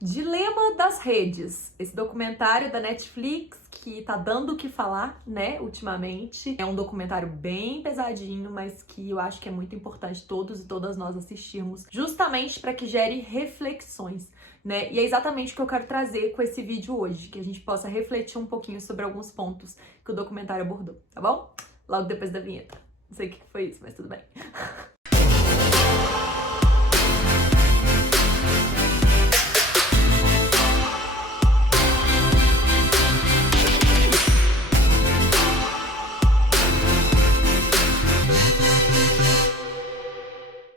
Dilema das Redes, esse documentário da Netflix que tá dando o que falar, né, ultimamente. É um documentário bem pesadinho, mas que eu acho que é muito importante todos e todas nós assistirmos, justamente para que gere reflexões, né? E é exatamente o que eu quero trazer com esse vídeo hoje, que a gente possa refletir um pouquinho sobre alguns pontos que o documentário abordou, tá bom? Logo depois da vinheta. Não sei o que foi isso, mas tudo bem.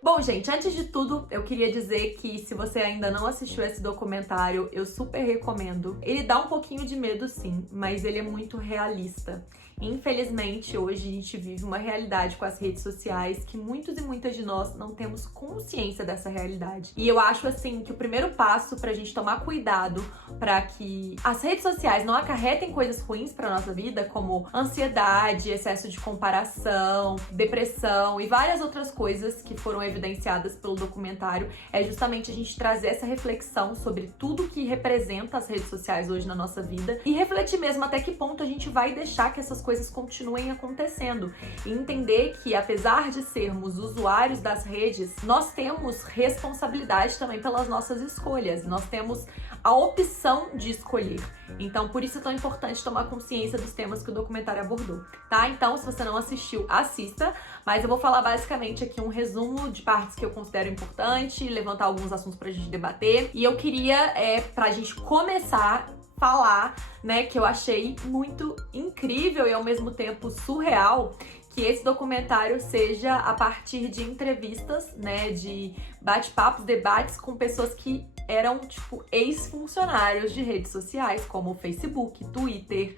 Bom, gente, antes de tudo, eu queria dizer que se você ainda não assistiu esse documentário, eu super recomendo. Ele dá um pouquinho de medo, sim, mas ele é muito realista. Infelizmente, hoje a gente vive uma realidade com as redes sociais que muitos e muitas de nós não temos consciência dessa realidade. E eu acho, assim, que o primeiro passo pra gente tomar cuidado pra que as redes sociais não acarretem coisas ruins pra nossa vida, como ansiedade, excesso de comparação, depressão e várias outras coisas que foram evidenciadas pelo documentário, é justamente a gente trazer essa reflexão sobre tudo que representa as redes sociais hoje na nossa vida e refletir mesmo até que ponto a gente vai deixar que essas coisas continuem acontecendo e entender que, apesar de sermos usuários das redes, nós temos responsabilidade também pelas nossas escolhas, nós temos a opção de escolher. Então, por isso é tão importante tomar consciência dos temas que o documentário abordou, tá? Então, se você não assistiu, assista, mas eu vou falar basicamente aqui um resumo de partes que eu considero importante, levantar alguns assuntos pra gente debater. E eu queria, pra gente começar, falar, né, que eu achei muito incrível e ao mesmo tempo surreal que esse documentário seja a partir de entrevistas, né, de bate-papos, debates com pessoas que eram, tipo, ex-funcionários de redes sociais, como Facebook, Twitter,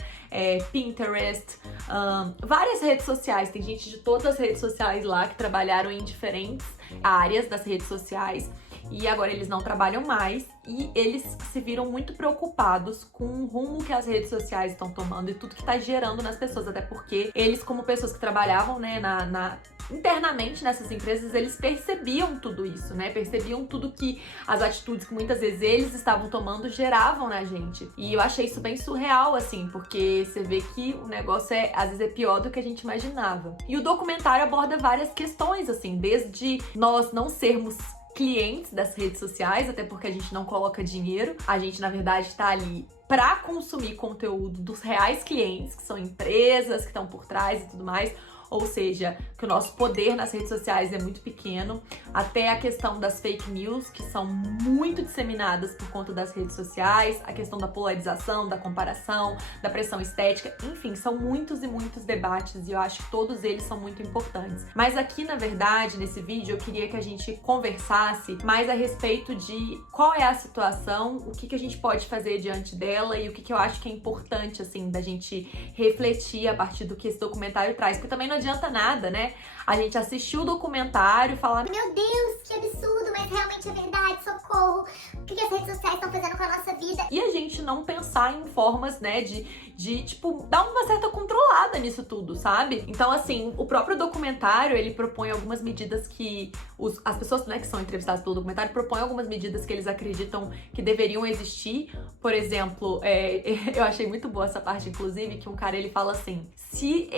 Pinterest, várias redes sociais. Tem gente de todas as redes sociais lá que trabalharam em diferentes áreas das redes sociais. E agora eles não trabalham mais e eles se viram muito preocupados com o rumo que as redes sociais estão tomando e tudo que está gerando nas pessoas, até porque eles, como pessoas que trabalhavam, né, internamente nessas empresas, eles percebiam tudo isso, né? Percebiam tudo que as atitudes que muitas vezes eles estavam tomando geravam na gente. E eu achei isso bem surreal, assim, porque você vê que o negócio às vezes é pior do que a gente imaginava. E o documentário aborda várias questões, assim, desde nós não sermos clientes das redes sociais, até porque a gente não coloca dinheiro, a gente na verdade tá ali para consumir conteúdo dos reais clientes, que são empresas que estão por trás e tudo mais, ou seja, que o nosso poder nas redes sociais é muito pequeno, até a questão das fake news, que são muito disseminadas por conta das redes sociais, a questão da polarização, da comparação, da pressão estética, enfim, são muitos e muitos debates e eu acho que todos eles são muito importantes. Mas aqui, na verdade, nesse vídeo, eu queria que a gente conversasse mais a respeito de qual é a situação, o que a gente pode fazer diante dela e o que eu acho que é importante, assim, da gente refletir a partir do que esse documentário traz, porque também não adianta nada, né? A gente assistiu o documentário e falar: meu Deus, que absurdo, mas realmente é verdade, socorro. O que as redes sociais estão fazendo com a nossa vida? E a gente não pensar em formas, né, de tipo, dar uma certa controlada nisso tudo, sabe? Então, assim, o próprio documentário, ele propõe algumas medidas que as pessoas, né, que são entrevistadas pelo documentário, propõem algumas medidas que eles acreditam que deveriam existir. Por exemplo, eu achei muito boa essa parte, inclusive, que um cara, ele fala assim: se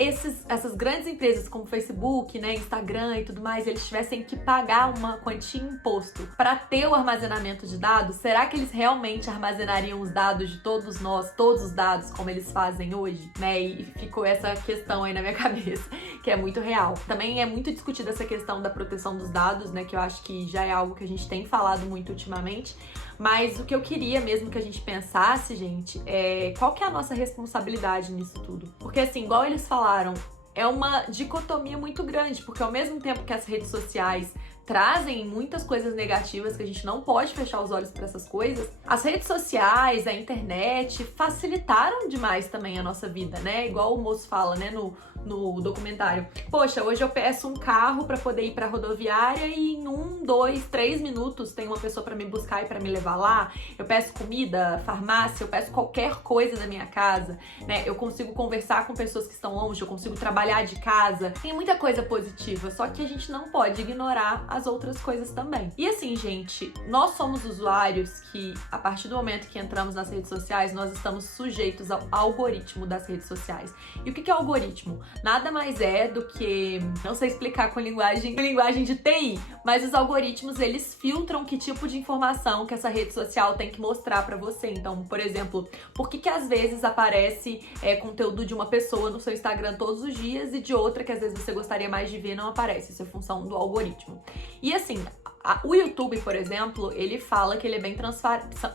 essas grandes empresas como Facebook, né, Instagram e tudo mais, eles tivessem que pagar uma quantia em imposto para ter o armazenamento de dados, será que eles realmente armazenariam os dados de todos nós, todos os dados, como eles fazem hoje, né? E ficou essa questão aí na minha cabeça, que é muito real. Também é muito discutida essa questão da proteção dos dados, né, que eu acho que já é algo que a gente tem falado muito ultimamente. Mas o que eu queria mesmo que a gente pensasse, gente, é qual que é a nossa responsabilidade nisso tudo. Porque, assim, igual eles falaram, é uma dicotomia muito grande, porque ao mesmo tempo que as redes sociais trazem muitas coisas negativas, que a gente não pode fechar os olhos para essas coisas, as redes sociais, a internet facilitaram demais também a nossa vida, né? Igual o moço fala, né, no documentário. Poxa, hoje eu peço um carro para poder ir para rodoviária e em 1, 2, 3 minutos tem uma pessoa para me buscar e para me levar lá. Eu peço comida, farmácia, eu peço qualquer coisa da minha casa, né? Eu consigo conversar com pessoas que estão longe, eu consigo trabalhar de casa. Tem muita coisa positiva, só que a gente não pode ignorar as outras coisas também. E assim, gente, nós somos usuários que, a partir do momento que entramos nas redes sociais, nós estamos sujeitos ao algoritmo das redes sociais. E o que é algoritmo? Nada mais é do que, não sei explicar com linguagem de TI, mas os algoritmos, eles filtram que tipo de informação que essa rede social tem que mostrar pra você. Então, por exemplo, por que às vezes aparece conteúdo de uma pessoa no seu Instagram todos os dias e de outra que às vezes você gostaria mais de ver não aparece? Isso é função do algoritmo. E assim, o YouTube, por exemplo, ele fala que ele é bem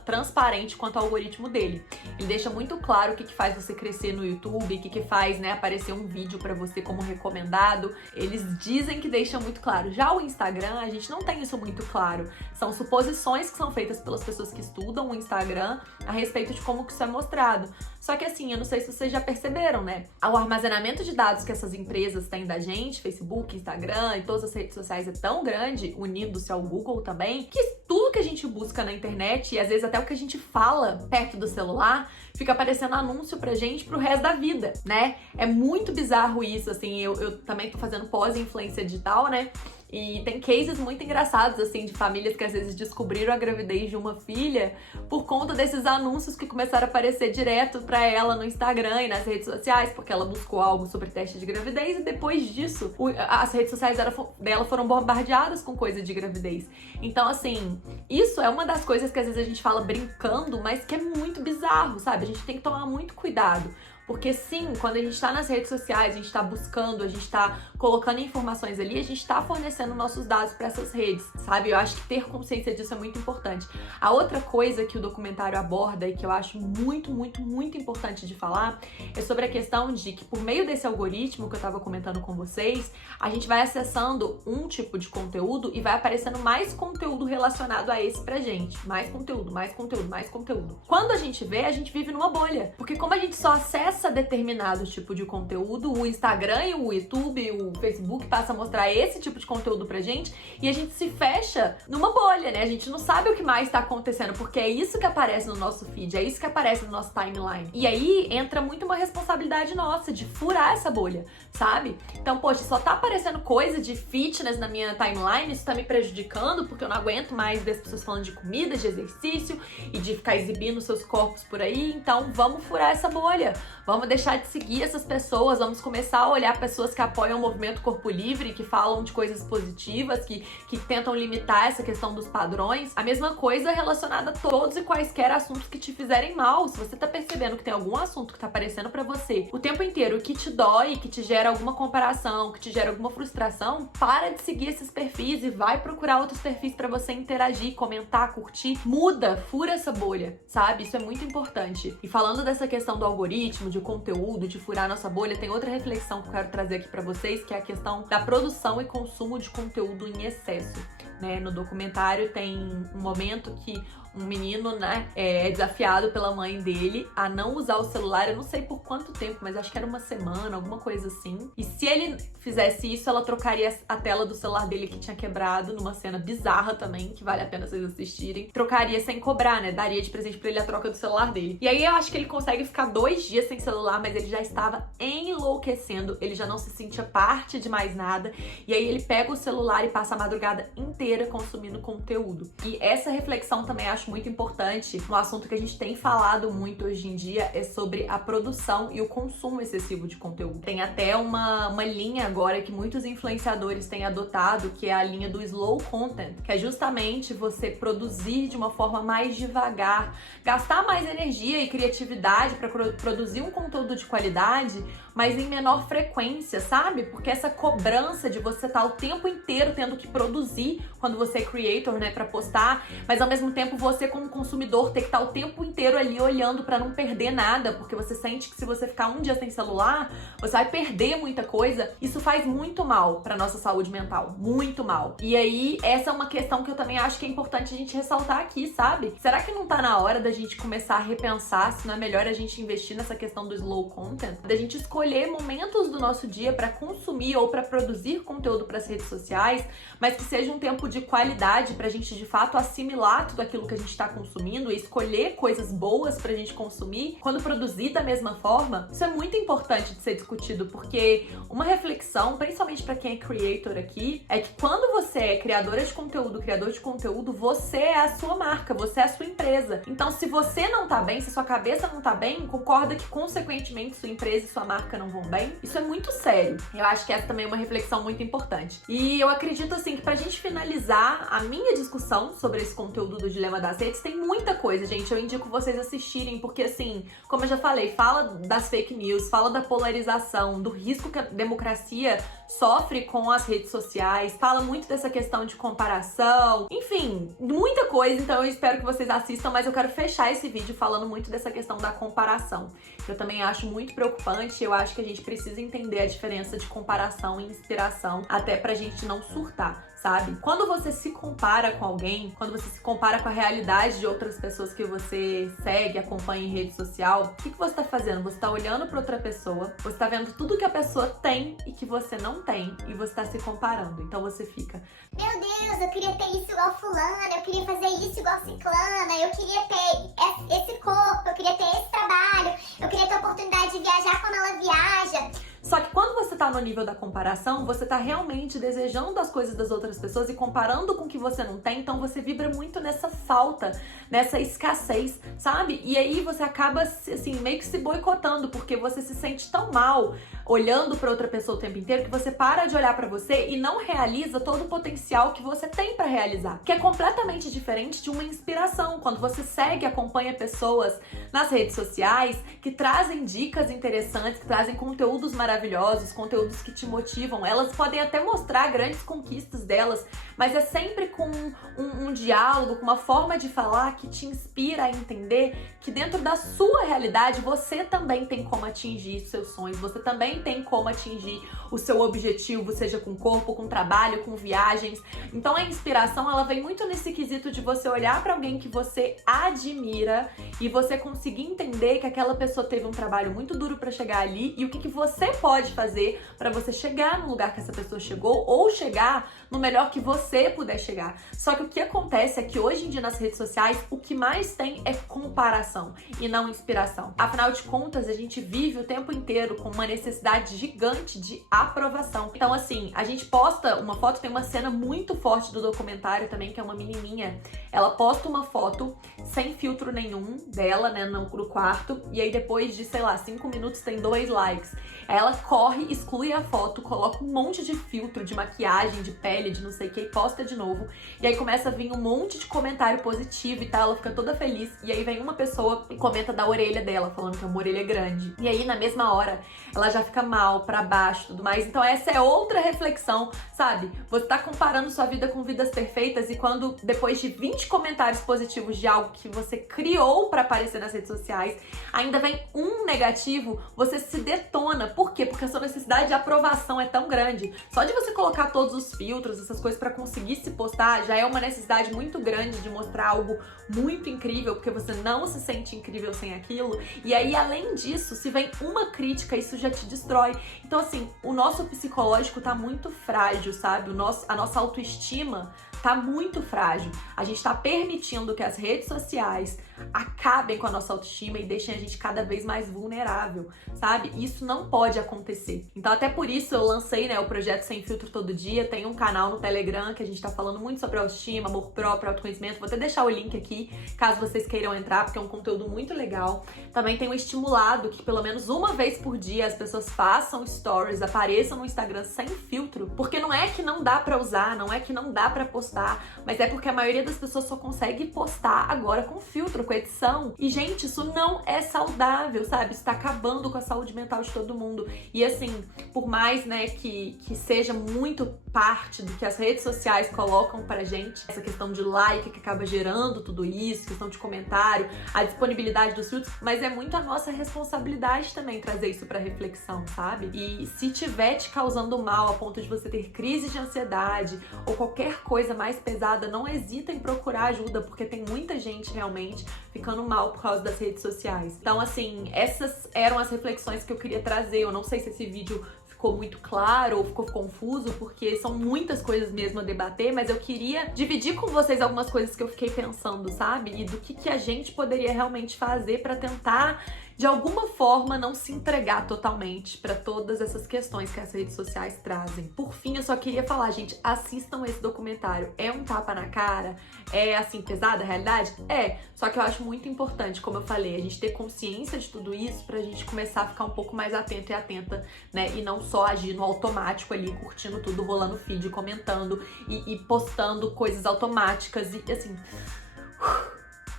transparente quanto ao algoritmo dele. Ele deixa muito claro o que faz você crescer no YouTube, o que faz, né, aparecer um vídeo pra você como recomendado. Eles dizem que deixa muito claro. Já o Instagram, a gente não tem isso muito claro. São suposições que são feitas pelas pessoas que estudam o Instagram a respeito de como que isso é mostrado. Só que assim, eu não sei se vocês já perceberam, né? O armazenamento de dados que essas empresas têm da gente, Facebook, Instagram e todas as redes sociais é tão grande, unindo-se ao Google também, que tudo que a gente busca na internet e às vezes até o que a gente fala perto do celular fica aparecendo anúncio pra gente pro resto da vida, né? É muito bizarro isso, assim, eu também tô fazendo pós-influência digital, né? E tem cases muito engraçados, assim, de famílias que às vezes descobriram a gravidez de uma filha por conta desses anúncios que começaram a aparecer direto pra ela no Instagram e nas redes sociais, porque ela buscou algo sobre teste de gravidez e depois disso as redes sociais dela foram bombardeadas com coisa de gravidez. Então, assim, isso é uma das coisas que às vezes a gente fala brincando, mas que é muito bizarro, sabe? A gente tem que tomar muito cuidado. Porque sim, quando a gente tá nas redes sociais, a gente tá buscando, a gente tá colocando informações ali, a gente tá fornecendo nossos dados para essas redes, sabe? Eu acho que ter consciência disso é muito importante. A outra coisa que o documentário aborda e que eu acho muito, muito, muito importante de falar é sobre a questão de que por meio desse algoritmo que eu tava comentando com vocês, a gente vai acessando um tipo de conteúdo e vai aparecendo mais conteúdo relacionado a esse pra gente. Mais conteúdo, mais conteúdo, mais conteúdo. Quando a gente vê, a gente vive numa bolha. Porque como a gente só acessa determinado tipo de conteúdo, o Instagram e o YouTube, o Facebook passa a mostrar esse tipo de conteúdo pra gente e a gente se fecha numa bolha, né? A gente não sabe o que mais tá acontecendo, porque é isso que aparece no nosso feed, é isso que aparece no nosso timeline. E aí entra muito uma responsabilidade nossa de furar essa bolha, sabe? Então, poxa, só tá aparecendo coisa de fitness na minha timeline, isso tá me prejudicando porque eu não aguento mais ver as pessoas falando de comida, de exercício e de ficar exibindo seus corpos por aí, então vamos furar essa bolha. Vamos deixar de seguir essas pessoas, vamos começar a olhar pessoas que apoiam o movimento Corpo Livre, que falam de coisas positivas, que tentam limitar essa questão dos padrões. A mesma coisa relacionada a todos e quaisquer assuntos que te fizerem mal. Se você tá percebendo que tem algum assunto que tá aparecendo pra você o tempo inteiro, que te dói, que te gera alguma comparação, que te gera alguma frustração, para de seguir esses perfis e vai procurar outros perfis pra você interagir, comentar, curtir. Muda, fura essa bolha, sabe? Isso é muito importante. E falando dessa questão do algoritmo, de conteúdo, de furar nossa bolha, tem outra reflexão que eu quero trazer aqui pra vocês, que é a questão da produção e consumo de conteúdo em excesso, né? No documentário tem um momento que um menino, né, é desafiado pela mãe dele a não usar o celular, eu não sei por quanto tempo, mas acho que era uma semana, alguma coisa assim. E se ele fizesse isso, ela trocaria a tela do celular dele que tinha quebrado, numa cena bizarra também, que vale a pena vocês assistirem. Trocaria sem cobrar, né? Daria de presente pra ele a troca do celular dele. E aí eu acho que ele consegue ficar 2 dias sem celular, mas ele já estava enlouquecendo, ele já não se sentia parte de mais nada. E aí ele pega o celular e passa a madrugada inteira consumindo conteúdo. E essa reflexão também acho muito importante. Um assunto que a gente tem falado muito hoje em dia é sobre a produção e o consumo excessivo de conteúdo. Tem até uma linha agora que muitos influenciadores têm adotado, que é a linha do slow content, que é justamente você produzir de uma forma mais devagar, gastar mais energia e criatividade para produzir um conteúdo de qualidade, mas em menor frequência, sabe? Porque essa cobrança de você estar o tempo inteiro tendo que produzir quando você é creator, né, para postar, mas ao mesmo tempo você como consumidor ter que estar o tempo inteiro ali olhando para não perder nada, porque você sente que se você ficar um dia sem celular, você vai perder muita coisa. Isso faz muito mal para nossa saúde mental, muito mal. E aí, essa é uma questão que eu também acho que é importante a gente ressaltar aqui, sabe? Será que não tá na hora da gente começar a repensar se não é melhor a gente investir nessa questão do slow content? Da gente escolher momentos do nosso dia para consumir ou para produzir conteúdo para as redes sociais, mas que seja um tempo de qualidade pra gente de fato assimilar tudo aquilo que a gente tá consumindo e escolher coisas boas pra gente consumir, quando produzir da mesma forma, isso é muito importante de ser discutido, porque uma reflexão, principalmente pra quem é creator aqui, é que quando você é criadora de conteúdo, criador de conteúdo, você é a sua marca, você é a sua empresa. Então, se você não tá bem, se sua cabeça não tá bem, concorda que, consequentemente, sua empresa e sua marca não vão bem? Isso é muito sério. Eu acho que essa também é uma reflexão muito importante. E eu acredito, assim, que pra gente finalizar a minha discussão sobre esse conteúdo do Dilema das Redes, tem muita coisa, gente. Eu indico vocês assistirem, porque, assim, como eu já falei, fala das fake news, fala da polarização, do risco que a democracia sofre com as redes sociais, fala muito dessa questão de comparação, enfim, muita coisa. Então eu espero que vocês assistam, mas eu quero fechar esse vídeo falando muito dessa questão da comparação. Eu também acho muito preocupante, eu acho que a gente precisa entender a diferença de comparação e inspiração, até pra gente não surtar, sabe? Quando você se compara com alguém, quando você se compara com a realidade de outras pessoas que você segue, acompanha em rede social, o que você tá fazendo? Você tá olhando pra outra pessoa, você tá vendo tudo que a pessoa tem e que você não tem, e você tá se comparando. Então você fica: meu Deus, eu queria ter isso igual fulana, eu queria fazer isso igual ciclana, eu queria ter esse corpo, eu queria ter esse trabalho, eu queria ter a oportunidade de viajar quando ela viaja. Só que quando você tá no nível da comparação, você tá realmente desejando as coisas das outras pessoas e comparando com o que você não tem, então você vibra muito nessa falta, nessa escassez, sabe? E aí você acaba, assim, meio que se boicotando, porque você se sente tão mal olhando pra outra pessoa o tempo inteiro que você para de olhar pra você e não realiza todo o potencial que você tem pra realizar. Que é completamente diferente de uma inspiração. Quando você segue e acompanha pessoas nas redes sociais que trazem dicas interessantes, que trazem conteúdos maravilhosos, conteúdos que te motivam. Elas podem até mostrar grandes conquistas delas, mas é sempre com um diálogo, com uma forma de falar que te inspira a entender que dentro da sua realidade você também tem como atingir seus sonhos, você também tem como atingir o seu objetivo, seja com corpo, com trabalho, com viagens. Então a inspiração, ela vem muito nesse quesito de você olhar pra alguém que você admira e você conseguir entender que aquela pessoa teve um trabalho muito duro pra chegar ali e o que você pode fazer pra você chegar no lugar que essa pessoa chegou ou chegar no melhor que você puder chegar. Só que o que acontece é que hoje em dia nas redes sociais o que mais tem é comparação e não inspiração. Afinal de contas, a gente vive o tempo inteiro com uma necessidade gigante de aprovação. Então, assim, a gente posta uma foto, tem uma cena muito forte do documentário também, que é uma menininha. Ela posta uma foto sem filtro nenhum dela, né, no quarto, e aí depois de, sei lá, 5 minutos tem 2 likes. Aí ela corre, exclui a foto, coloca um monte de filtro, de maquiagem, de pele, de não sei o que, e posta de novo. E aí começa a vir um monte de comentário positivo e tal, ela fica toda feliz. E aí vem uma pessoa e comenta da orelha dela, falando que é uma orelha grande. E aí, na mesma hora, ela já fica mal, pra baixo, tudo mais. Então essa é outra reflexão, sabe? Você tá comparando sua vida com vidas perfeitas e quando, depois de 20 comentários positivos de algo que você criou pra aparecer nas redes sociais, ainda vem um negativo, você se detona. Por quê? Porque a sua necessidade de aprovação é tão grande. Só de você colocar todos os filtros, essas coisas pra conseguir se postar, já é uma necessidade muito grande de mostrar algo muito incrível, porque você não se sente incrível sem aquilo. E aí, além disso, se vem uma crítica, isso já te destrói. Então, assim, o nosso psicológico tá muito frágil, sabe? A nossa autoestima tá muito frágil. A gente tá permitindo que as redes sociais acabem com a nossa autoestima e deixem a gente cada vez mais vulnerável, sabe? Isso não pode acontecer. Então, até por isso eu lancei, né, o projeto Sem Filtro Todo Dia. Tem um canal no Telegram que a gente tá falando muito sobre autoestima, amor próprio, autoconhecimento. Vou até deixar o link aqui, caso vocês queiram entrar, porque é um conteúdo muito legal. Também tenho estimulado que pelo menos uma vez por dia as pessoas façam stories, apareçam no Instagram sem filtro, porque não é que não dá pra usar, não é que não dá pra postar, mas é porque a maioria das pessoas só consegue postar agora com filtro, com edição. E, gente, isso não é saudável, sabe? Isso tá acabando com a saúde mental de todo mundo. E, assim, por mais, né, que seja muito parte do que as redes sociais colocam pra gente, essa questão de like que acaba gerando tudo isso, questão de comentário, a disponibilidade dos filtros, mas é muito a nossa responsabilidade também trazer isso pra reflexão, sabe? E se tiver te causando mal a ponto de você ter crise de ansiedade ou qualquer coisa mais pesada, não hesita em procurar ajuda, porque tem muita gente realmente ficando mal por causa das redes sociais. Então, assim, essas eram as reflexões que eu queria trazer. Eu não sei se esse vídeo ficou muito claro ou ficou confuso, porque são muitas coisas mesmo a debater, mas eu queria dividir com vocês algumas coisas que eu fiquei pensando, sabe? E do que a gente poderia realmente fazer pra tentar, de alguma forma, não se entregar totalmente pra todas essas questões que as redes sociais trazem. Por fim, eu só queria falar, gente, assistam esse documentário. É um tapa na cara? É, assim, pesada a realidade? É. Só que eu acho muito importante, como eu falei, a gente ter consciência de tudo isso pra gente começar a ficar um pouco mais atento e atenta, né? E não só agir no automático ali, curtindo tudo, rolando feed, comentando e postando coisas automáticas e, assim...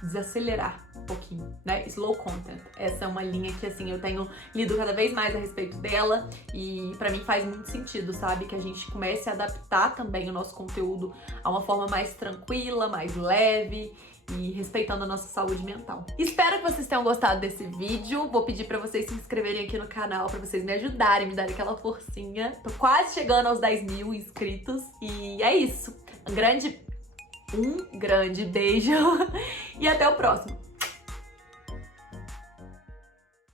desacelerar um pouquinho, né? Slow content. Essa é uma linha que, assim, eu tenho lido cada vez mais a respeito dela e pra mim faz muito sentido, sabe? Que a gente comece a adaptar também o nosso conteúdo a uma forma mais tranquila, mais leve e respeitando a nossa saúde mental. Espero que vocês tenham gostado desse vídeo. Vou pedir pra vocês se inscreverem aqui no canal, pra vocês me ajudarem, me darem aquela forcinha. Tô quase chegando aos 10 mil inscritos e é isso. Um grande beijo e até o próximo!